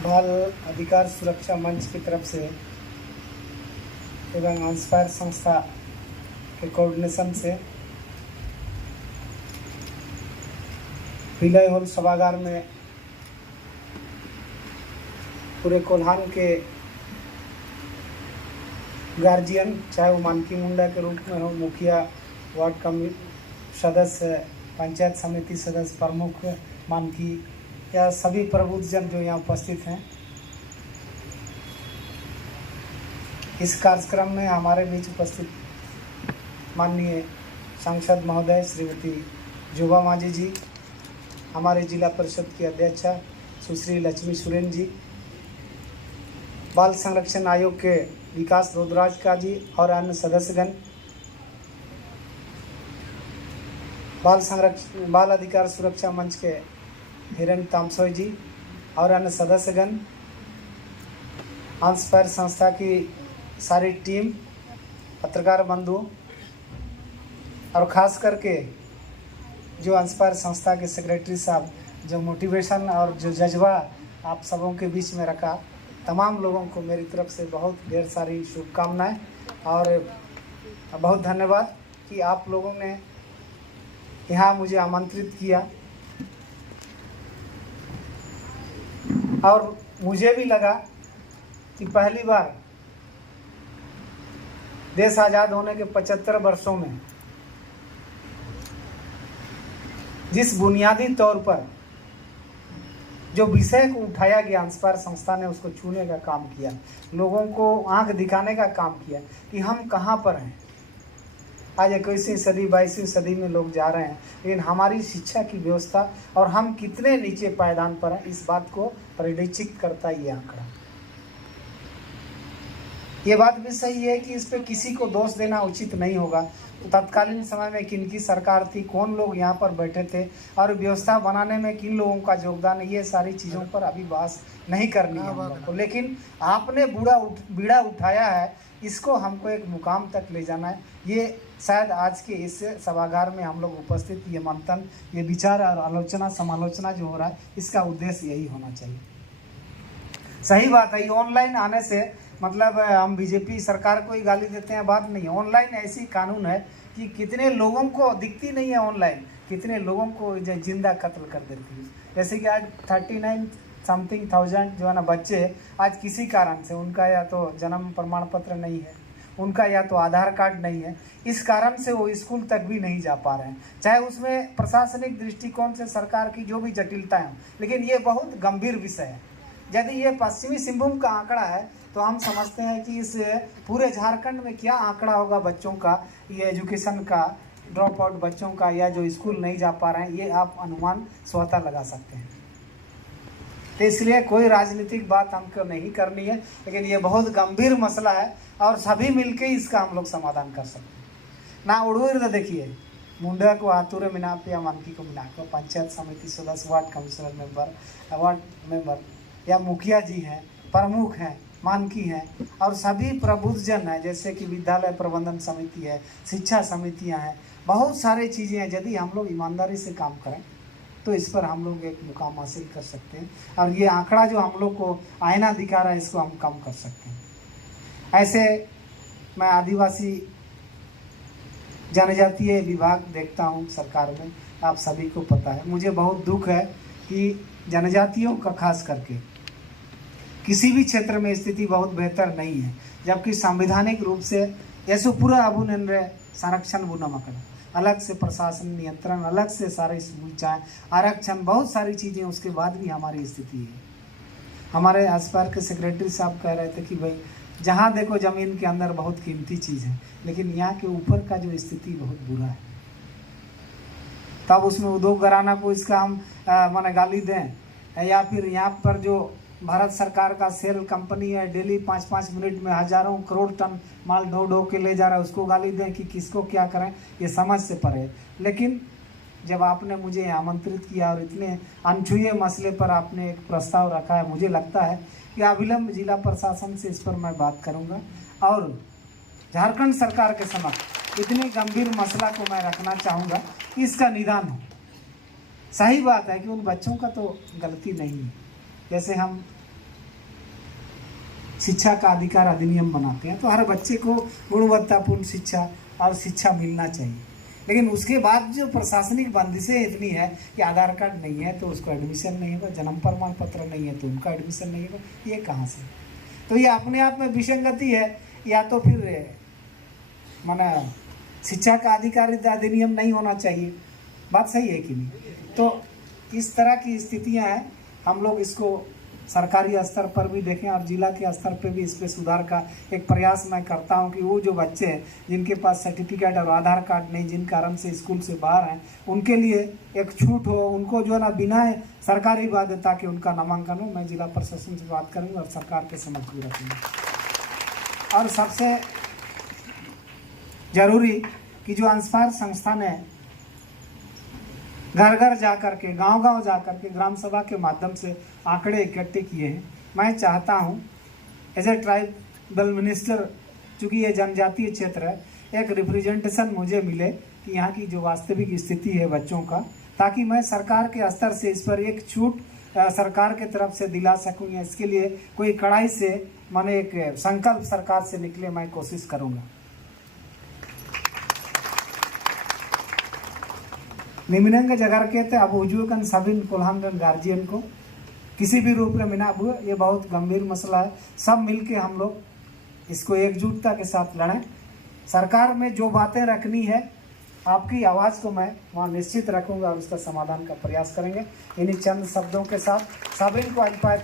बाल अधिकार सुरक्षा मंच की तरफ से एवं इंस्पायर संस्था के कोऑर्डिनेशन से विलय हॉल सभागार में पूरे कोल्हान के गार्जियन, चाहे वो मानकी मुंडा के रूप में हो, मुखिया, वार्ड कमेटी सदस्य, पंचायत समिति सदस्य, प्रमुख मानकी या सभी प्रबुद्धजन जो यहाँ उपस्थित हैं, इस कार्यक्रम में हमारे बीच उपस्थित माननीय सांसद महोदय श्रीमती जोबा माझी जी, हमारे जिला परिषद की अध्यक्षा सुश्री लक्ष्मी सुरेन जी, बाल संरक्षण आयोग के विकास रुद्राज का जी और अन्य सदस्यगण, बाल अधिकार सुरक्षा मंच के हिरण तामसोई जी और अन्य सदस्यगण, इंस्पायर संस्था की सारी टीम, पत्रकार बंधु और ख़ास करके जो इंस्पायर संस्था के सेक्रेटरी साहब, जो मोटिवेशन और जो जज्बा आप सबों के बीच में रखा, तमाम लोगों को मेरी तरफ से बहुत ढेर सारी शुभकामनाएं और बहुत धन्यवाद कि आप लोगों ने यहाँ मुझे आमंत्रित किया। और मुझे भी लगा कि पहली बार देश आज़ाद होने के 75 वर्षों में जिस बुनियादी तौर पर जो विषय को उठाया गया, इंस्पायर संस्था ने उसको छूने का काम किया, लोगों को आंख दिखाने का काम किया कि हम कहाँ पर हैं। आज 21वीं सदी 22वीं सदी में लोग जा रहे हैं, लेकिन हमारी शिक्षा की व्यवस्था और हम कितने नीचे पायदान पर हैं, इस बात को परिलक्षित करता है ये आंकड़ा। ये बात भी सही है कि इस पर किसी को दोष देना उचित नहीं होगा। तो तत्कालीन समय में किन की सरकार थी, कौन लोग यहाँ पर बैठे थे और व्यवस्था बनाने में किन लोगों का योगदान है, ये सारी चीज़ों पर अभी बहस नहीं करनी है हम लोग को। लेकिन आपने बीड़ा उठाया है, इसको हमको एक मुकाम तक ले जाना है। ये शायद आज के इस सभागार में हम लोग उपस्थित ये मंथन, ये विचार और आलोचना समालोचना जो हो रहा है, इसका उद्देश्य यही होना चाहिए। सही बात है, ये ऑनलाइन आने से मतलब हम बीजेपी सरकार को ही गाली देते हैं, बात नहीं है। ऑनलाइन ऐसी कानून है कि कितने लोगों को दिखती नहीं है ऑनलाइन, कितने लोगों को जिंदा कत्ल कर देती है। जैसे कि आज 39 समथिंग थाउजेंड जो है ना बच्चे आज किसी कारण से, उनका या तो जन्म प्रमाण पत्र नहीं है, उनका या तो आधार कार्ड नहीं है, इस कारण से वो स्कूल तक भी नहीं जा पा रहे हैं। चाहे उसमें प्रशासनिक दृष्टिकोण से सरकार की जो भी जटिलताएं हों, लेकिन ये बहुत गंभीर विषय है। यदि ये पश्चिमी सिंहभूम का आंकड़ा है तो हम समझते हैं कि इस पूरे झारखंड में क्या आंकड़ा होगा बच्चों का, ये एजुकेशन का, ड्रॉप आउट बच्चों का, या जो स्कूल नहीं जा पा रहे हैं, ये आप अनुमान स्वतः लगा सकते हैं। तो इसलिए कोई राजनीतिक बात हमको नहीं करनी है, लेकिन ये बहुत गंभीर मसला है और सभी मिलके इसका हम लोग समाधान कर सकते हैं। ना उड़ूर देखिए, मुंडा को हाथुरे मिना पे या मानकी को मिना को, पंचायत समिति सदस्य, वार्ड काउंसिलर मेंबर या मुखिया जी हैं, प्रमुख हैं, मानकी हैं और सभी प्रबुद्धजन हैं, जैसे कि विद्यालय प्रबंधन समिति है, शिक्षा समितियां हैं, बहुत सारी चीज़ें हैं। यदि हम लोग ईमानदारी से काम करें तो इस पर हम लोग एक मुकाम हासिल कर सकते हैं और ये आंकड़ा जो हम लोग को आईना दिखा रहा है, इसको हम कम कर सकते हैं। ऐसे मैं आदिवासी जनजातीय विभाग देखता हूँ सरकार में, आप सभी को पता है। मुझे बहुत दुख है कि जनजातियों का खास करके किसी भी क्षेत्र में स्थिति बहुत बेहतर नहीं है, जबकि संवैधानिक रूप से ऐसे पूरा अबू ने संरक्षण बुना मकड़, अलग से प्रशासन नियंत्रण, अलग से सारी सुविधाएं, आरक्षण, बहुत सारी चीज़ें, उसके बाद भी हमारी स्थिति है। हमारे आसपास के सेक्रेटरी साहब कह रहे थे कि भाई जहाँ देखो ज़मीन के अंदर बहुत कीमती चीज़ है, लेकिन यहाँ के ऊपर का जो स्थिति बहुत बुरा है। तब उसमें उद्योग घराना को इसका हम माने गाली दें, या फिर यहाँ पर जो भारत सरकार का सेल कंपनी है, डेली 5-5 मिनट में हजारों करोड़ टन माल ढो के ले जा रहा है, उसको गाली दें कि किसको क्या करें, ये समझ से परे। लेकिन जब आपने मुझे आमंत्रित किया और इतने अनछुए मसले पर आपने एक प्रस्ताव रखा है, मुझे लगता है कि अविलंब जिला प्रशासन से इस पर मैं बात करूँगा और झारखंड सरकार के समक्ष इतने गंभीर मसला को मैं रखना चाहूँगा कि इसका निदान हो। सही बात है कि उन बच्चों का तो गलती नहीं है, जैसे हम शिक्षा का अधिकार अधिनियम बनाते हैं, तो हर बच्चे को गुणवत्तापूर्ण शिक्षा और शिक्षा मिलना चाहिए। लेकिन उसके बाद जो प्रशासनिक बंदिशें इतनी है कि आधार कार्ड नहीं है तो उसको एडमिशन नहीं होगा, जन्म प्रमाण पत्र नहीं है तो उनका एडमिशन नहीं होगा, ये कहाँ से? तो ये अपने आप में विसंगति है। या तो फिर माना शिक्षा का अधिकार अधिनियम नहीं होना चाहिए, बात सही है कि नहीं? तो इस तरह की स्थितियां हैं। हम लोग इसको सरकारी स्तर पर भी देखें और जिला के स्तर पे भी इस पर सुधार का एक प्रयास मैं करता हूं कि वो जो बच्चे हैं जिनके पास सर्टिफिकेट और आधार कार्ड नहीं, जिन कारण से स्कूल से बाहर हैं, उनके लिए एक छूट हो, उनको जो है ना बिना सरकारी बाध्यता के उनका नामांकन हो। मैं जिला प्रशासन से बात करूँगा और सरकार के समक्ष भी रखूँगा। और सबसे जरूरी कि जो अंशपार संस्थान है घर घर जा कर के, गांव गांव जा कर के ग्राम सभा के माध्यम से आंकड़े इकट्ठे किए हैं। मैं चाहता हूं एज ए ट्राइबल मिनिस्टर, चूँकि ये जनजातीय क्षेत्र है, एक रिप्रेजेंटेशन मुझे मिले कि यहाँ की जो वास्तविक स्थिति है बच्चों का, ताकि मैं सरकार के स्तर से इस पर एक छूट सरकार के तरफ से दिला सकूँ, या इसके लिए कोई कड़ाई से माने एक संकल्प सरकार से निकले, मैं कोशिश करूँगा। निमिनंग जगह कहते अब उजुकन सबिन कोल्हानगन गार्जियन को किसी भी रूप में मिना हुआ, ये बहुत गंभीर मसला है। सब मिलके हम लोग इसको एकजुटता के साथ लड़ें। सरकार में जो बातें रखनी है, आपकी आवाज़ को मैं वहाँ निश्चित रखूँगा और उसका समाधान का प्रयास करेंगे। इन्हीं चंद शब्दों के साथ सबिन को अल्पाते